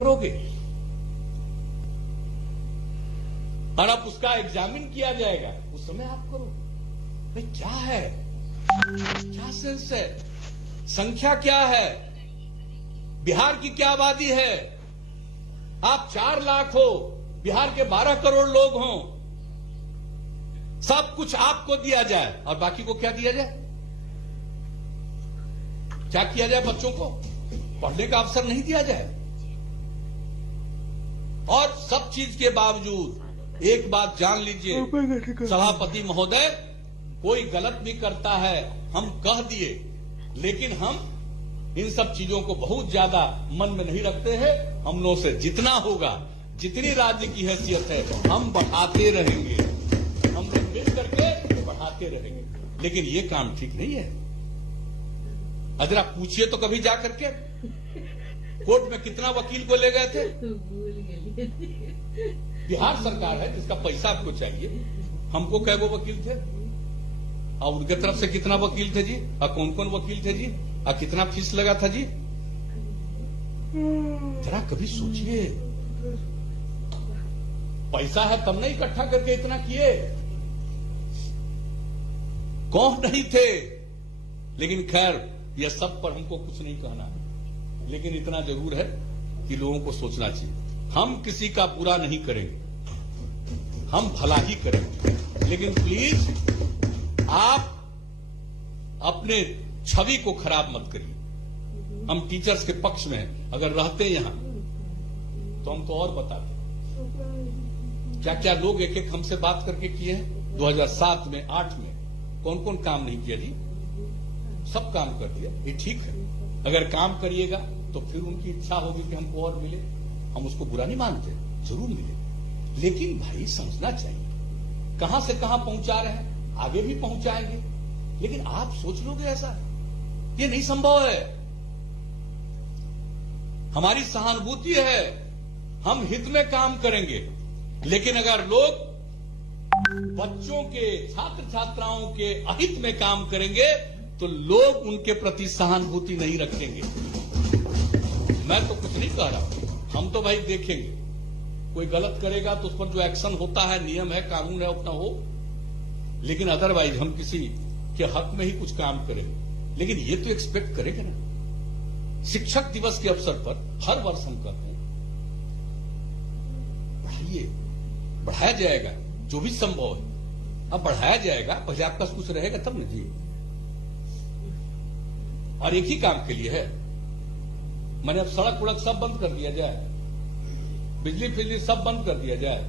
करोगे और अब उसका एग्जामिन किया जाएगा, उस समय आप करो। भाई क्या है, क्या सेंस है, संख्या क्या है, बिहार की क्या आबादी है? आप 4 लाख हो, बिहार के 12 करोड़ लोग हों, सब कुछ आपको दिया जाए और बाकी को क्या दिया जाए? क्या किया जाए? बच्चों को पढ़ने का अवसर नहीं दिया जाए। और सब चीज के बावजूद एक बात जान लीजिए सभापति महोदय, कोई गलत भी करता है हम कह दिए, लेकिन हम इन सब चीजों को बहुत ज्यादा मन में नहीं रखते हैं। हम लोगों से जितना होगा, जितनी राज्य की हैसियत है, हम बढ़ाते रहेंगे, हम लोग मिल करके बढ़ाते रहेंगे। लेकिन ये काम ठीक नहीं है। अगर आप पूछिए तो कभी जा करके कोर्ट में कितना वकील को ले गए थे? बिहार सरकार है जिसका पैसा आपको चाहिए, हमको कै वो वकील थे और उनके तरफ से कितना वकील थे जी, और कौन कौन वकील थे जी, और कितना फीस लगा था जी? जरा कभी सोचिए, पैसा है तब नहीं इकट्ठा करके इतना किए, कौन नहीं थे। लेकिन खैर यह सब पर हमको कुछ नहीं कहना है, लेकिन इतना जरूर है कि लोगों को सोचना चाहिए, हम किसी का बुरा नहीं करेंगे, हम भला ही करेंगे। लेकिन प्लीज आप अपने छवि को खराब मत करिए। हम टीचर्स के पक्ष में अगर रहते यहां तो हम तो और बताते क्या क्या लोग एक एक हमसे बात करके किए हैं। 2007 में 8 में कौन कौन काम नहीं किया जी? सब काम कर दिया। ये ठीक है, अगर काम करिएगा तो फिर उनकी इच्छा होगी कि हमको और मिले, हम उसको बुरा नहीं मानते, जरूर मिले। लेकिन भाई समझना चाहिए कहां से कहां पहुंचा रहे हैं, आगे भी पहुंचाएंगे। लेकिन आप सोच लोगे ऐसा? ये नहीं संभव है। हमारी सहानुभूति है, हम हित में काम करेंगे, लेकिन अगर लोग बच्चों के, छात्र छात्राओं के अहित में काम करेंगे तो लोग उनके प्रति सहानुभूति नहीं रखेंगे। मैं तो कुछ नहीं कह रहा हूं, हम तो भाई देखेंगे, कोई गलत करेगा तो उस पर जो एक्शन होता है, नियम है, कानून है, उतना हो। लेकिन अदरवाइज हम किसी के हक में ही कुछ काम करें। लेकिन ये तो एक्सपेक्ट करेंगे ना, शिक्षक दिवस के अवसर पर हर वर्ष हम कहते हैं बढ़ाइए, बढ़ाया जाएगा जो भी संभव है। अब बढ़ाया जाएगा, पहले आपका कुछ रहेगा तब न जी। और एक ही काम के लिए है, मैंने अब सड़क उड़क सब बंद कर दिया जाए, बिजली फिजली सब बंद कर दिया जाए,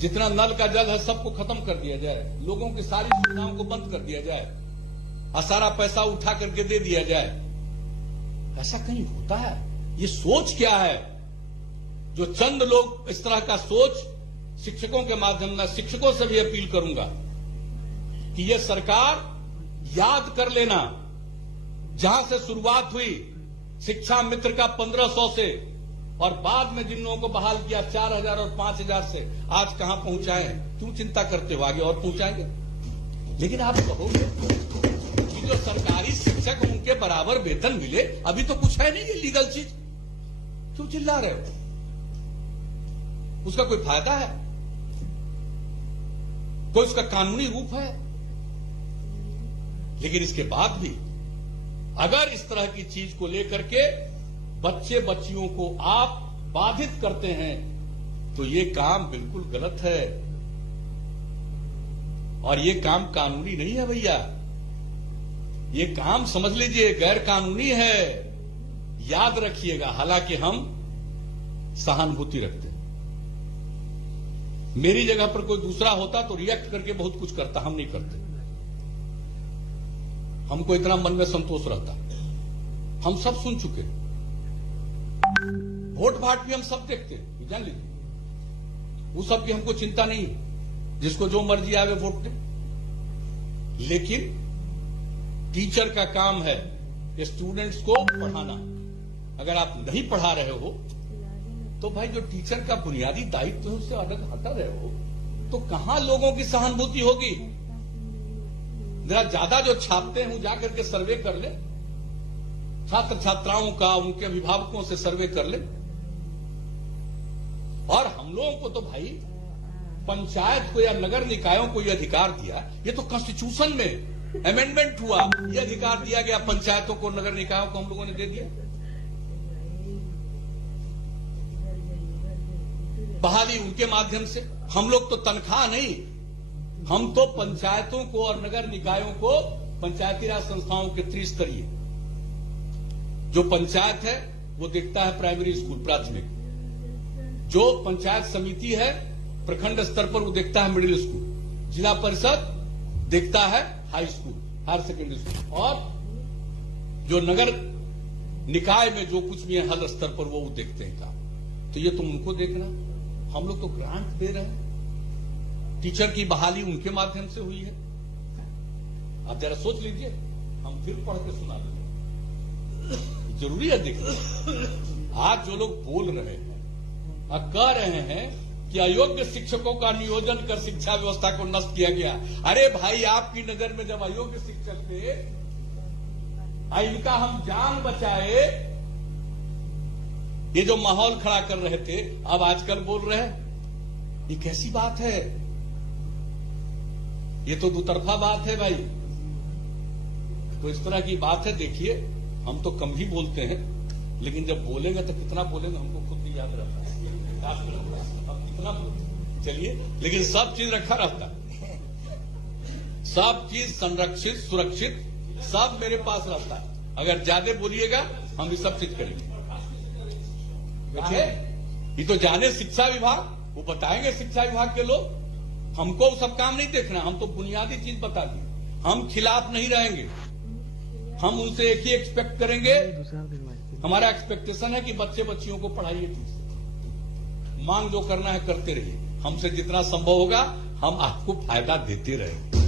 जितना नल का जल है सबको खत्म कर दिया जाए, लोगों की सारी सुविधाओं को बंद कर दिया जाए और सारा पैसा उठा करके दे दिया जाए। ऐसा कहीं होता है? ये सोच क्या है जो चंद लोग इस तरह का सोच शिक्षकों के माध्यम से, शिक्षकों से भी अपील करूंगा कि ये सरकार याद कर लेना, जहां से शुरुआत हुई शिक्षा मित्र का 1500 से, और बाद में जिन लोगों को बहाल किया 4000 और 5000 से, आज कहां पहुंचाए हैं? क्यों चिंता करते हो, आगे और पहुंचाएंगे। लेकिन आप कहोगे कि जो सरकारी शिक्षक उनके बराबर वेतन मिले, अभी तो कुछ है नहीं ये लीगल चीज, क्यों चिल्ला रहे हो? उसका कोई फायदा है? कोई उसका कानूनी रूप है? लेकिन इसके बाद भी अगर इस तरह की चीज को लेकर के बच्चे बच्चियों को आप बाधित करते हैं तो ये काम बिल्कुल गलत है, और ये काम कानूनी नहीं है भैया। ये काम समझ लीजिए गैर कानूनी है, याद रखिएगा। हालांकि हम सहानुभूति रखते हैं। मेरी जगह पर कोई दूसरा होता तो रिएक्ट करके बहुत कुछ करता, हम नहीं करते। हमको इतना मन में संतोष रहता, हम सब सुन चुके, वोट भाट भी हम सब देखते हैं, जान लीजिए, वो सब की हमको चिंता नहीं है, जिसको जो मर्जी आवे वोट दे। लेकिन टीचर का काम है स्टूडेंट्स को पढ़ाना। अगर आप नहीं पढ़ा रहे हो तो भाई जो टीचर का बुनियादी दायित्व है उससे अलग हटा रहे हो तो कहां लोगों की सहानुभूति होगी? जरा ज्यादा जो छापते हैं वो जाकर के सर्वे कर ले, छात्र छात्राओं का, उनके अभिभावकों से सर्वे कर ले। और हम लोगों को तो भाई पंचायत को या नगर निकायों को यह अधिकार दिया, ये तो कॉन्स्टिट्यूशन में अमेंडमेंट हुआ, यह अधिकार दिया गया पंचायतों को, नगर निकायों को हम लोगों ने दे दिया। बहाली उनके माध्यम से, हम लोग तो तनख्वाह नहीं, हम तो पंचायतों को और नगर निकायों को, पंचायती राज संस्थाओं के त्रिस्तरीय, जो पंचायत है वो देखता है प्राइमरी स्कूल, प्राथमिक, जो पंचायत समिति है प्रखंड स्तर पर वो देखता है मिडिल स्कूल, जिला परिषद देखता है high school, higher secondary school, और जो नगर निकाय में जो कुछ भी है हर स्तर पर वो देखते हैं काम। तो ये तो उनको देखना, हम लोग तो ग्रांट दे रहे हैं, टीचर की बहाली उनके माध्यम से हुई है। आप जरा सोच लीजिए, हम फिर पढ़ के सुना देंगे, जरूरी है देखना। आज जो लोग बोल रहे हैं और कह रहे हैं कि अयोग्य शिक्षकों का नियोजन कर शिक्षा व्यवस्था को नष्ट किया गया, अरे भाई आपकी नगर में जब अयोग्य शिक्षक थे, इनका हम जान बचाए, ये जो माहौल खड़ा कर रहे थे, अब आजकल बोल रहे हैं, ये कैसी बात है? ये तो दुतरफा बात है भाई। तो इस तरह की बात है। देखिए, हम तो कम ही बोलते हैं, लेकिन जब बोलेंगे तो कितना बोलेंगे हमको खुद नहीं याद रहता है। अब कितना चलिए, लेकिन सब चीज रखा रहता है, सब चीज संरक्षित सुरक्षित सब मेरे पास रहता है। अगर ज्यादा बोलिएगा हम ये सब चीज करेंगे। देखिए, ये तो जाने शिक्षा विभाग, वो बताएंगे शिक्षा विभाग के लोग, हमको सब काम नहीं देखना, हम तो बुनियादी चीज बता दी। हम खिलाफ नहीं रहेंगे, हम उनसे एक ही एक्सपेक्ट करेंगे। हमारा एक्सपेक्टेशन है कि बच्चे बच्चियों को पढ़ाइए ठीक से, मांग जो करना है करते रहिए, हमसे जितना संभव होगा हम आपको फायदा देते रहेंगे,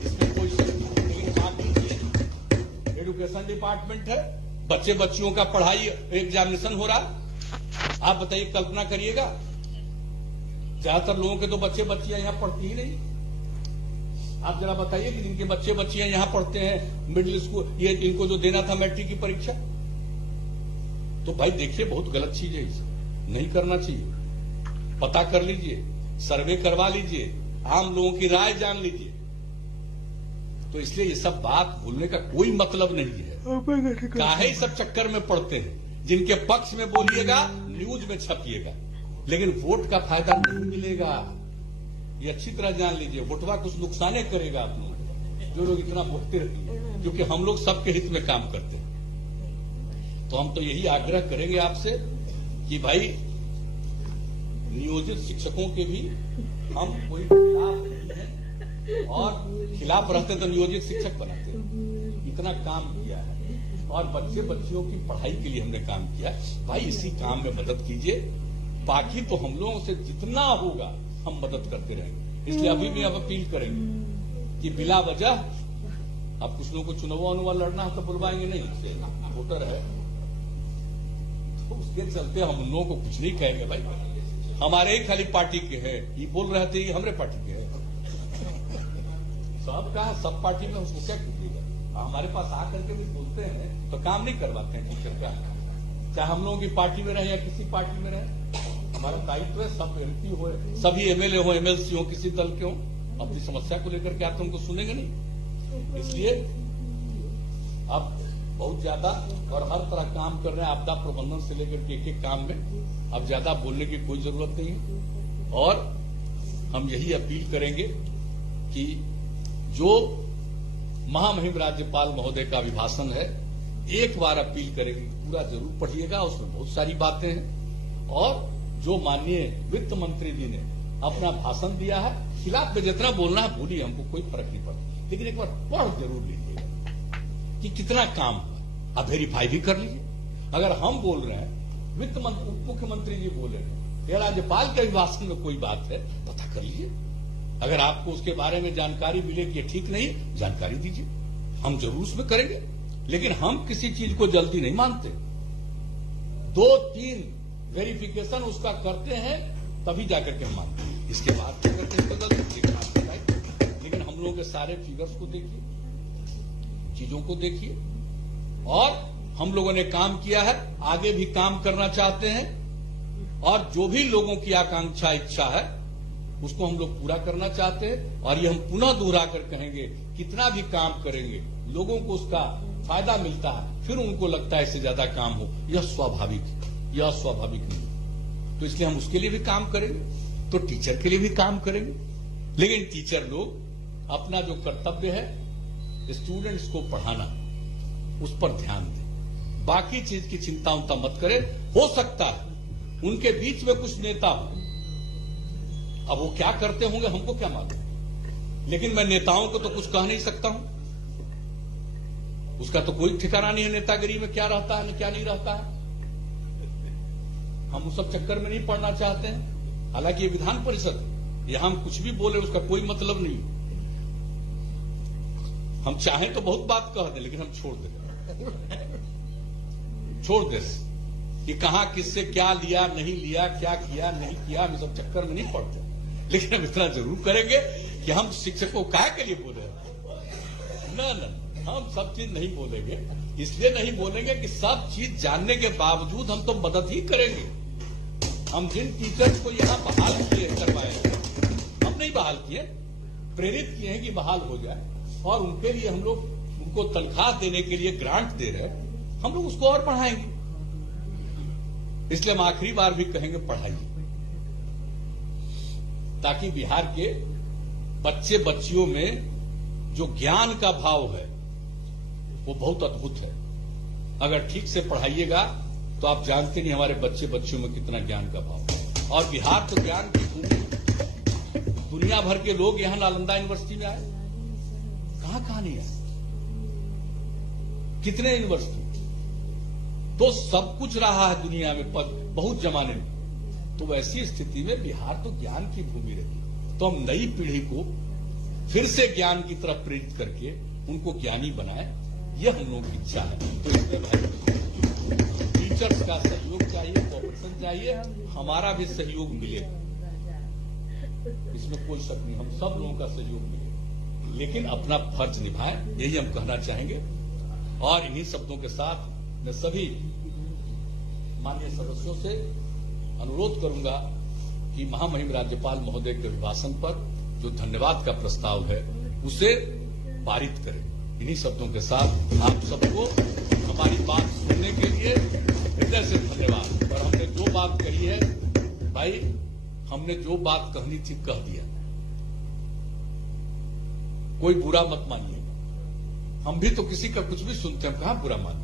इसमें कोई शक नहीं। लेकिन बाकी एजुकेशन डिपार्टमेंट है, बच्चे बच्चियों का पढ़ाई एग्जामिनेशन हो रहा, आप बताइए, कल्पना करिएगा, ज्यादातर लोगों के तो बच्चे बच्चियां यहां पढ़ती ही नहीं। आप जरा बताइए कि जिनके बच्चे बच्चियां यहां पढ़ते हैं मिडिल स्कूल, ये इनको जो देना था मैट्रिक की परीक्षा, तो भाई देखिए बहुत गलत चीज है, इसे नहीं करना चाहिए। पता कर लीजिए, सर्वे करवा लीजिए, आम लोगों की राय जान लीजिए। तो इसलिए ये सब बात बोलने का कोई मतलब नहीं है। काहे सब चक्कर में पड़ते हैं? जिनके पक्ष में बोलिएगा न्यूज में छपिएगा, लेकिन वोट का फायदा नहीं मिलेगा, ये अच्छी तरह जान लीजिए। वोटवा कुछ नुकसाने करेगा आप लोग, जो लोग इतना बोलते रहते हैं, क्योंकि हम लोग सबके हित में काम करते हैं। तो हम तो यही आग्रह करेंगे आपसे कि भाई नियोजित शिक्षकों के भी हम कोई खिलाफ नहीं है, और खिलाफ रहते तो नियोजित शिक्षक बनाते। इतना काम किया है और बच्चे बच्चियों की पढ़ाई के लिए हमने काम किया, भाई इसी काम में मदद कीजिए। बाकी तो हम लोगों से जितना होगा हम मदद करते रहेंगे। इसलिए अभी भी अब अपील करेंगे कि बिला वजह, अब कुछ लोगों को चुनाव लड़ना है तो बुलवाएंगे नहीं, वोटर है तो उसके चलते हम उन लोगों को कुछ नहीं कहेंगे। भाई हमारे ही खाली पार्टी के हैं, ये बोल रहे थे ये हमारे पार्टी के हैं, सब कहा सब पार्टी में, उसको क्या कीजिएगा? हमारे पास आकर के भी बोलते हैं तो काम नहीं करवाते हैं टीचर का, चाहे हम लोगों की पार्टी में रहे या किसी पार्टी में रहे। हमारा दायित्व है, सब एमपी हो, सभी एमएलए हो, एमएलसी हो, किसी दल के हो, अपनी समस्या को लेकर के आते उनको सुनेंगे नहीं। इसलिए अब बहुत ज्यादा और हर तरह काम कर रहे हैं, आपदा प्रबंधन से लेकर के एक एक काम में अब ज्यादा बोलने की कोई जरूरत नहीं है। और हम यही अपील करेंगे कि जो महामहिम राज्यपाल महोदय का अभिभाषण है, एक बार अपील करेंगे, पूरा जरूर पढ़िएगा, उसमें बहुत सारी बातें हैं। और जो माननीय वित्त मंत्री जी ने अपना भाषण दिया है, खिलाफ में जितना बोलना है बोलिए, हमको कोई फर्क नहीं पड़ता, लेकिन एक बार पढ़ जरूर लीजिएगा कि कितना काम हुआ। आप वेरीफाई भी कर लीजिए। अगर हम बोल रहे हैं, वित्त मंत्री उप मुख्यमंत्री जी बोल रहे हैं, या राज्यपाल के अभिभाषण में कोई बात है, पता कर लीजिए। अगर आपको उसके बारे में जानकारी मिले कि ठीक नहीं, जानकारी दीजिए, हम जरूर उसमें करेंगे। लेकिन हम किसी चीज को जल्दी नहीं मानते, 2-3 वेरिफिकेशन उसका करते हैं तभी जाकर के हम मानते हैं। इसके बाद जाकर के इसको जल्दी देखना। लेकिन हम लोगों के सारे फिगर्स को देखिए, चीजों को देखिए, और हम लोगों ने काम किया है, आगे भी काम करना चाहते हैं, और जो भी लोगों की आकांक्षा इच्छा है उसको हम लोग पूरा करना चाहते हैं। और ये हम पुनः दोहरा कर कहेंगे, कितना भी काम करेंगे लोगों को उसका फायदा मिलता है, फिर उनको लगता है इससे ज्यादा काम हो, यह स्वाभाविक है, यह स्वाभाविक नहीं। तो इसलिए हम उसके लिए भी काम करेंगे, तो टीचर के लिए भी काम करेंगे। लेकिन टीचर लोग अपना जो कर्तव्य है स्टूडेंट्स को पढ़ाना, उस पर ध्यान दें, बाकी चीज की चिंता उनता मत करें। हो सकता है उनके बीच में कुछ नेता हो, अब वो क्या करते होंगे हमको क्या मालूम, लेकिन मैं नेताओं को तो कुछ कह नहीं सकता हूं, उसका तो कोई ठिकाना नहीं है नेतागिरी में क्या रहता है क्या नहीं रहता है। हम उस सब चक्कर में नहीं पड़ना चाहते हैं। हालांकि ये विधान परिषद, यहां हम कुछ भी बोले उसका कोई मतलब नहीं। हम चाहें तो बहुत बात कह दें, लेकिन हम छोड़ दे कि कहां किससे क्या लिया नहीं लिया, क्या किया नहीं किया, हम सब चक्कर में नहीं पड़ते। लेकिन हम इतना जरूर करेंगे कि हम शिक्षकों काहे के लिए बोले न, हम सब चीज नहीं बोलेंगे। इसलिए नहीं बोलेंगे कि सब चीज जानने के बावजूद हम तो मदद ही करेंगे। हम जिन टीचर्स को यहां बहाल किए करवाए, हम नहीं बहाल किए, प्रेरित किए हैं कि बहाल हो जाए, और उनके लिए हम लोग उनको तनख्वाह देने के लिए ग्रांट दे रहे हैं, हम लोग उसको और बढ़ाएंगे। इसलिए हम आखिरी बार भी कहेंगे पढ़ाइए, ताकि बिहार के बच्चे बच्चियों में जो ज्ञान का भाव है वो बहुत अद्भुत है। अगर ठीक से पढ़ाइएगा तो आप जानते नहीं हमारे बच्चे बच्चियों में कितना ज्ञान का भाव है। और बिहार तो ज्ञान की भूमि, दुनिया भर के लोग यहां नालंदा यूनिवर्सिटी में आए, कहां नहीं आए, कितने यूनिवर्सिटी, तो सब कुछ रहा है दुनिया में बहुत जमाने में। तो वैसी स्थिति में बिहार तो ज्ञान की भूमि रही, तो हम नई पीढ़ी को फिर से ज्ञान की तरफ प्रेरित करके उनको ज्ञानी बनाए, यह हम लोगों की इच्छा है। तो इसमें भाई टीचर्स का सहयोग चाहिए, कोऑपरेशन चाहिए, हमारा भी सहयोग मिलेगा, इसमें कोई शक नहीं, हम सब लोगों का सहयोग मिलेगा, लेकिन अपना फर्ज निभाएं, यही हम कहना चाहेंगे। और इन्हीं शब्दों के साथ मैं सभी माननीय सदस्यों से अनुरोध करूंगा कि महामहिम राज्यपाल महोदय के अभिभाषण पर जो धन्यवाद का प्रस्ताव है उसे पारित करें। इन्हीं शब्दों के साथ आप सबको हमारी बात सुनने के लिए हृदय से धन्यवाद। और हमने जो बात कही है भाई, हमने जो बात कहनी थी कह दिया, कोई बुरा मत मानिएगा। हम भी तो किसी का कुछ भी सुनते हैं, कहां बुरा मान